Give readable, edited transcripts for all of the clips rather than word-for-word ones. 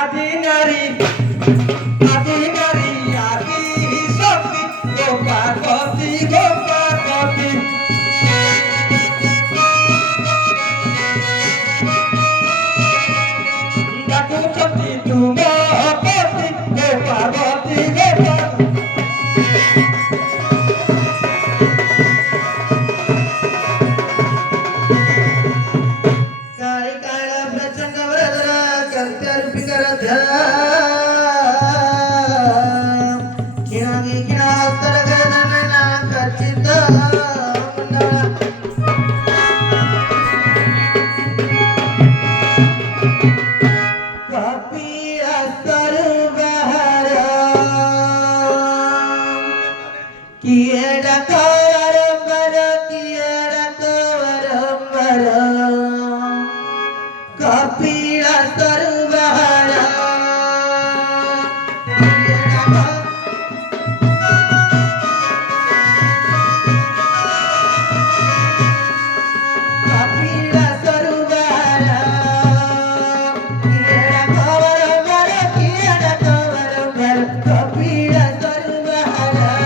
আদি নারী আদি নারী আদি শক্তি গোপাগতি গোপাগতি ডাকুଛନ୍ତି তুম পতি গোপাগতি গোপাগতি Kapila Sarvara Kapila Sarvara Kiera Kavaramara Kiera Kavaramara Kapila Sarvara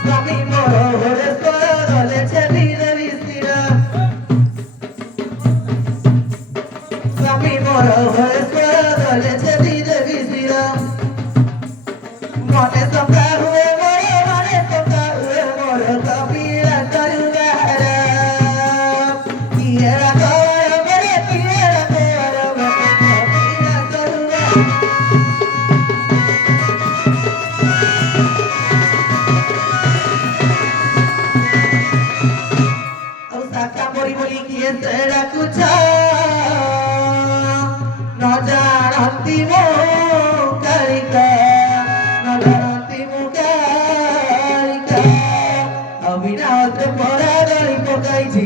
Swami Moro Horaswara Chalira Visira Swami Moro Horaswara Chalira Visira Mone Soka Hue Moro Mone Soka Hue Moro Kapila Sarvara Kiera Kavaramara Kiera Kavaramara Kapila Sarvara Será no janti mukarika no janti mukarika abhinat poradari pokaichi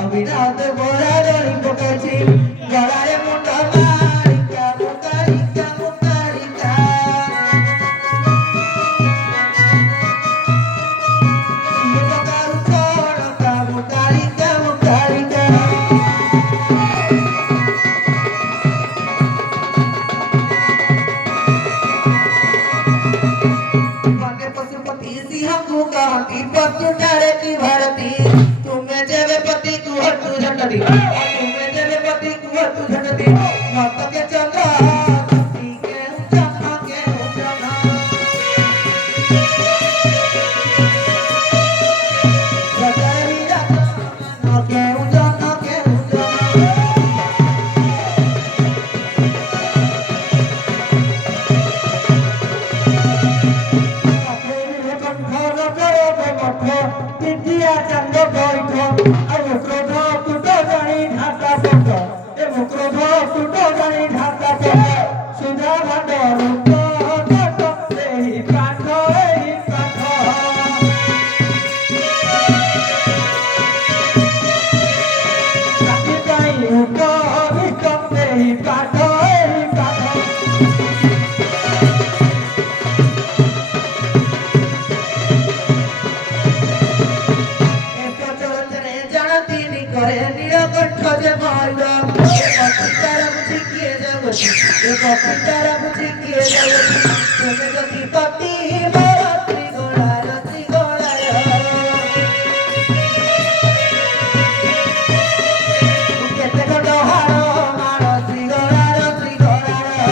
abhinat poradari pokaichi galare munda marika mukarika mukarika mukaru choraka mukarika mukarika पति तारे की भारती तुम्हें जेवे पति कुहर तू झटदी तुम्हें जेवे पति कुहर तू झटदी मत के चंदा पति के उजाना के उजाना जगरी राना के उजाना के उजाना Titia Chando Boito, Amukrodho Tuto Jani Dhaka Pondo, Amukrodho Tuto Jani Dhaka Pondo, Sudha Bhando Ruto Toto, Ehi Patho, Ehi Patho. Sakitai Uto Vito, Ehi Patho, Ehi Patho. Pantara buci kiye jawati, tume jati pati maratri gola ratri gola ya. Kete godo haro maratri gola ratri gola ya.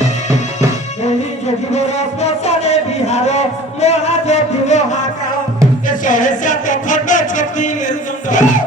Ehi jodi boras pasane biharo, moha jodi moha kao. Sore se te khanda chhati erudunda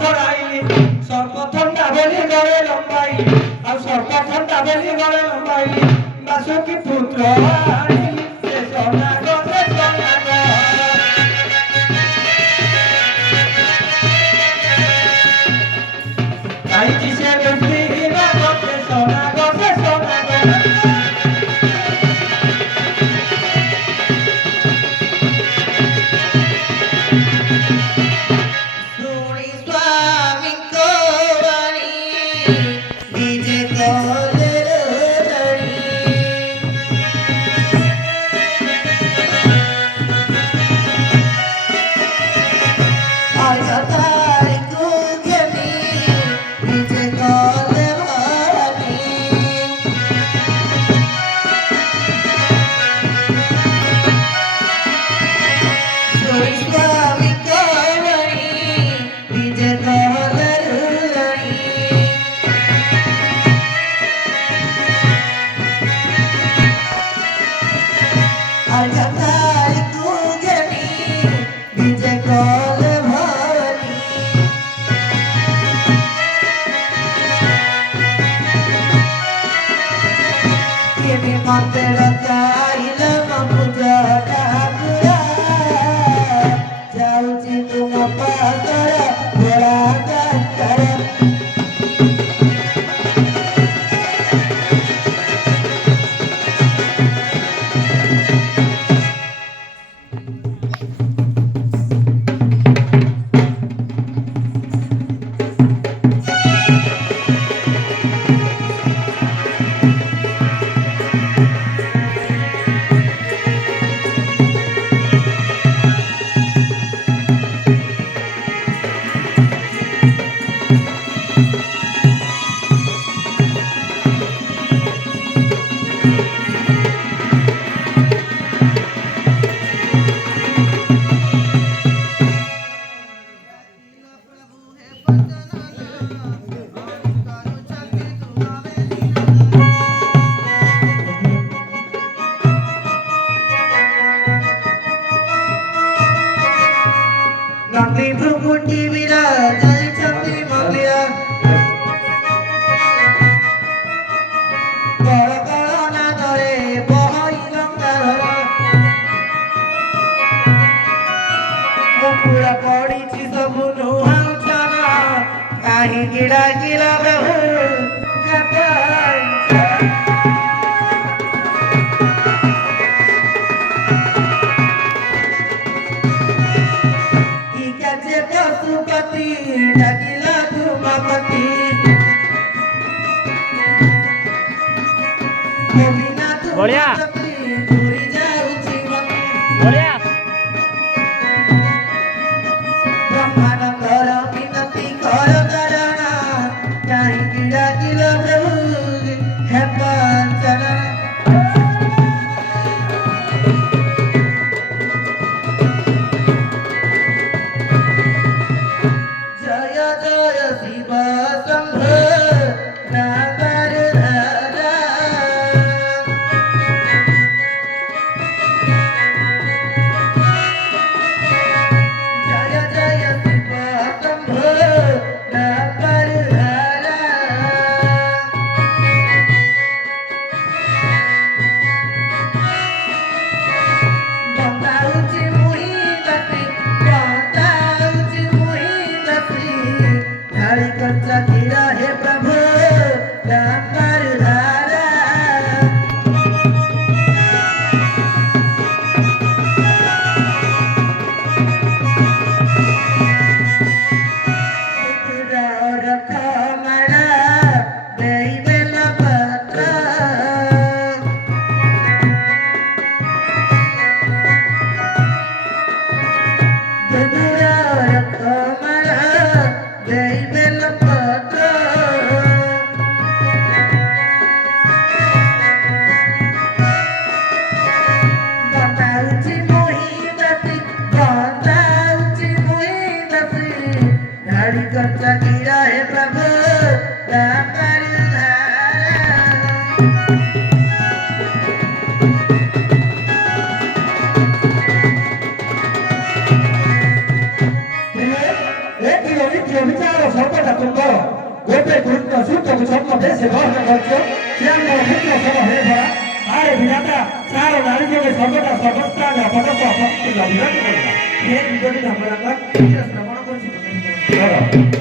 ছড়াইলি সর্বথন্ডা বলি গড়ে লম্বাইলি আর সর্বথন্ডা বলি গড়ে লম্বাইলি বাসুকি পুত্র আনিলি সে সোনা গো সে সোনা গো গাইছি সে মুক্তি গো সে সোনা গো সে সোনা গো Nangli Brukundi Vira Jai Chandi Maglia Kara Kara Nadare Bahai Gangara Mukura Padi Chisabu Nuhang Chana Kahi Gida Gila Behu Gatai Nagila Dhumapati Govina Dhumapati Dhuri Jauchi Brahmana Kara Minati Kara Karana Kahi Gida Gila Prabhu Hepanchana লোপে গুরুত্ব সূত্রকে জন্ম দেশে গ্রহণ করছো শ্রীরামদার পুত্র সব হয়ে পড়া আরে বিধাতা চার নারী যোগে সর্বদা সর্বস্তা পদক ভক্তি অভিমান করলাম এই দুজনই আমরা শ্রবণ করেছি